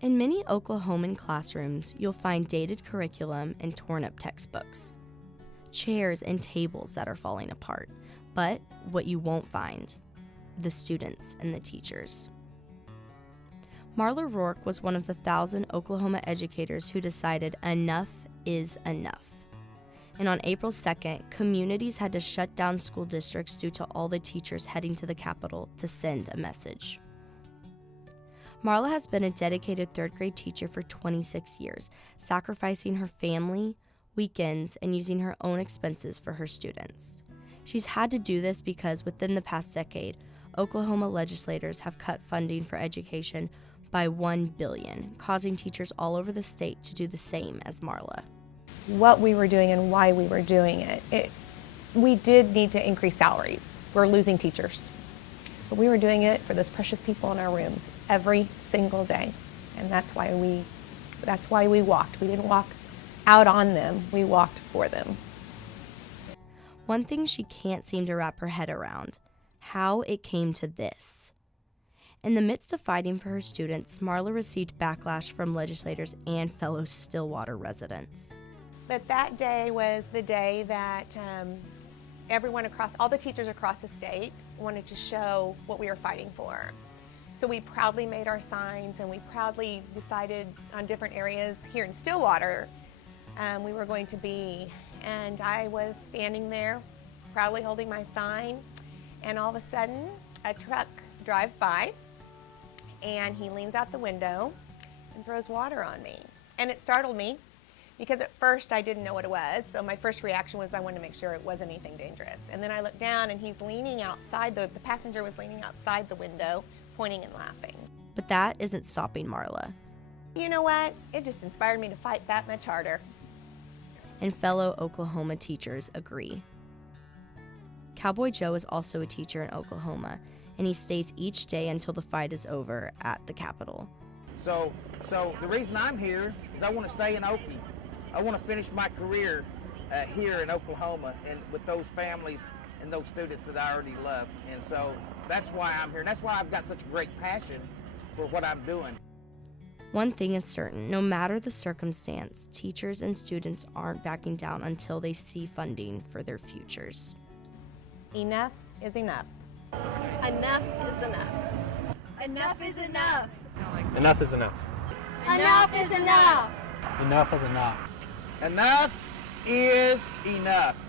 In many Oklahoman classrooms, you'll find dated curriculum and torn-up textbooks, chairs and tables that are falling apart. But what you won't find, the students and the teachers. Marla Rourke was one of the 1,000 Oklahoma educators who decided enough is enough. And on April 2nd, communities had to shut down school districts due to all the teachers heading to the Capitol to send a message. Marla has been a dedicated third grade teacher for 26 years, sacrificing her family, weekends, and using her own expenses for her students. She's had to do this because within the past decade, Oklahoma legislators have cut funding for education by $1 billion, causing teachers all over the state to do the same as Marla. What we were doing and why we were doing it, we did need to increase salaries. We're losing teachers. But we were doing it for those precious people in our rooms every single day. And that's why we walked. We didn't walk out on them, we walked for them. One thing she can't seem to wrap her head around, how it came to this. In the midst of fighting for her students, Marla received backlash from legislators and fellow Stillwater residents. But that day was the day that all the teachers across the state wanted to show what we were fighting for. So we proudly made our signs and we proudly decided on different areas here in Stillwater we were going to be. And I was standing there proudly holding my sign, and all of a sudden a truck drives by and he leans out the window and throws water on me. And it startled me because at first I didn't know what it was, so my first reaction was I wanted to make sure it wasn't anything dangerous. And then I looked down and he's leaning outside, the passenger was leaning outside the window, pointing and laughing. But that isn't stopping Marla. You know what? It just inspired me to fight that much harder. And fellow Oklahoma teachers agree. Cowboy Joe is also a teacher in Oklahoma, and he stays each day until the fight is over at the Capitol. So the reason I'm here is I want to stay in Okie. I want to finish my career here in Oklahoma and with those families and those students that I already love. And so that's why I'm here. And that's why I've got such a great passion for what I'm doing. One thing is certain, no matter the circumstance, teachers and students aren't backing down until they see funding for their futures. Enough is enough. Enough is enough. Enough is enough. Enough is enough. Enough is enough. Enough is enough. Enough is enough.